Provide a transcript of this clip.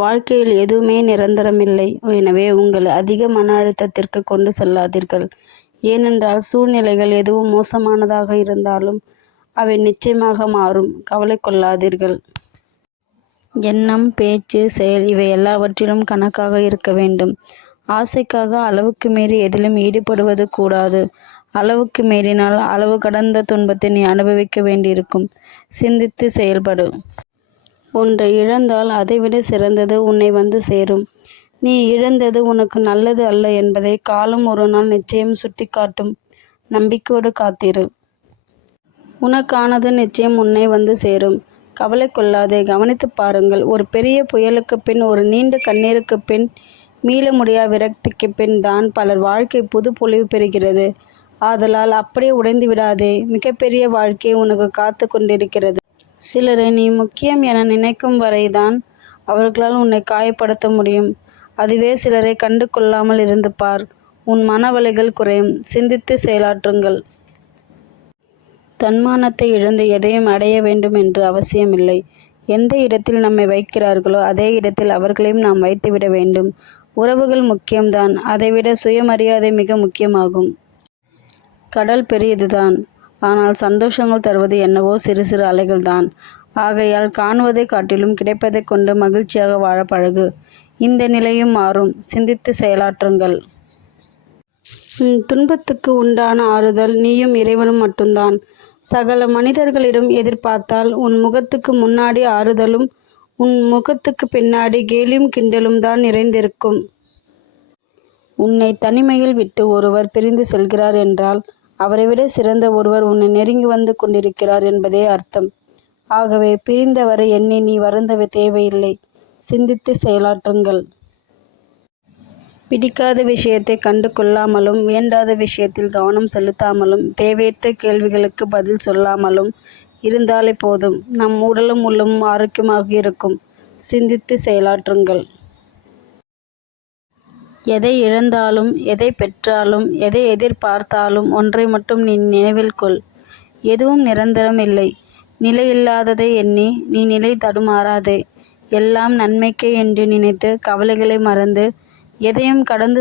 வாழ்க்கையில் எதுவுமே நிரந்தரமில்லை. எனவே உங்களை அதிக மன அழுத்தத்திற்கு கொண்டு செல்லாதீர்கள். ஏனென்றால் சூழ்நிலைகள் எதுவும் மோசமானதாக இருந்தாலும் அவை நிச்சயமாக மாறும். கவலை கொள்ளாதீர்கள். எண்ணம் பேச்சு செயல் இவை எல்லாவற்றிலும் கணக்காக இருக்க வேண்டும். ஆசைக்காக அளவுக்கு மீறி எதிலும் ஈடுபடுவது கூடாது. அளவுக்கு மீறினால் அளவு கடந்த துன்பத்தை நீ அனுபவிக்க வேண்டியிருக்கும். சிந்தித்து செயல்படு. ஒன்றை இழந்தால் அதைவிட சிறந்தது உன்னை வந்து சேரும். நீ இழந்தது உனக்கு நல்லது அல்ல என்பதை காலம் ஒரு நாள் நிச்சயம் சுட்டிக்காட்டும். நம்பிக்கையோடு காத்திரு. உனக்கானது நிச்சயம் உன்னை வந்து சேரும். கவலை கொள்ளாதே. கவனித்துப் பாருங்கள். ஒரு பெரிய புயலுக்குப் பின் ஒரு நீண்ட கண்ணீருக்கு பின் மீள முடியா விரக்திக்குப் பின் தான் பலர் வாழ்க்கை புது பொலிவு பெறுகிறது. ஆதலால் அப்படியே உடைந்து விடாதே. மிகப்பெரிய வாழ்க்கை உனக்கு காத்து கொண்டிருக்கிறது. சிலரை நீ முக்கியம் என நினைக்கும் வரைதான் அவர்களால் உன்னை காயப்படுத்த முடியும். அதுவே சிலரை கண்டு கொள்ளாமல் இருந்து பார். உன் மனவலைகள் குறையும். சிந்தித்து செயலாற்றுங்கள். தன்மானத்தை இழந்து எதையும் அடைய வேண்டும் என்று அவசியமில்லை. எந்த இடத்தில் நம்மை வைக்கிறார்களோ அதே இடத்தில் அவர்களையும் நாம் வைத்துவிட வேண்டும். உறவுகள் முக்கியம்தான். அதைவிட சுயமரியாதை மிக முக்கியமாகும். கடல் பெரியதுதான். ஆனால் சந்தோஷங்கள் தருவது என்னவோ சிறு சிறு அலைகள்தான். ஆகையால் காணுவதைக் காட்டிலும் கிடைப்பதைக் கொண்டு மகிழ்ச்சியாக வாழ பழகு. இந்த நிலையும் மாறும். சிந்தித்து செயலாற்றுங்கள். உன் துன்பத்துக்கு உண்டான ஆறுதல் நீயும் இறைவனும் மட்டும்தான். சகல மனிதர்களிடம் எதிர்பார்த்தால் உன் முகத்துக்கு முன்னாடி ஆறுதலும் உன் முகத்துக்கு பின்னாடி கேலியும் கிண்டலும் தான் நிறைந்திருக்கும். உன்னை தனிமையில் விட்டு ஒருவர் பிரிந்து செல்கிறார் என்றால் அவரைவிடச் சிறந்த ஒருவர் உன்னை நெருங்கி வந்து கொண்டிருக்கிறார் என்பதே அர்த்தம். ஆகவே பிரிந்தவரை எண்ணி நீ வருந்த தேவையில்லை. சிந்தித்துச் செயலாற்றுங்கள். பிடிக்காத விஷயத்தை கண்டு கொள்ளாமலும் வேண்டாத விஷயத்தில் கவனம் செலுத்தாமலும் தேவையற்ற கேள்விகளுக்கு பதில் சொல்லாமலும் இருந்தாலே போதும். நம் உடலும் உள்ளமும் ஆரோக்கியமாக இருக்கும். சிந்தித்து செயலாற்றுங்கள். எதை இழந்தாலும் எதை பெற்றாலும் எதை எதிர்பார்த்தாலும் ஒன்றை மட்டும் நீ நினைவில் கொள். எதுவும் நிரந்தரம் இல்லை. நிலையில்லாததை எண்ணி நீ நிலை தடுமாறாதே. எல்லாம் நன்மைக்கே என்று நினைத்து கவலைகளை மறந்து எதையும் கடந்து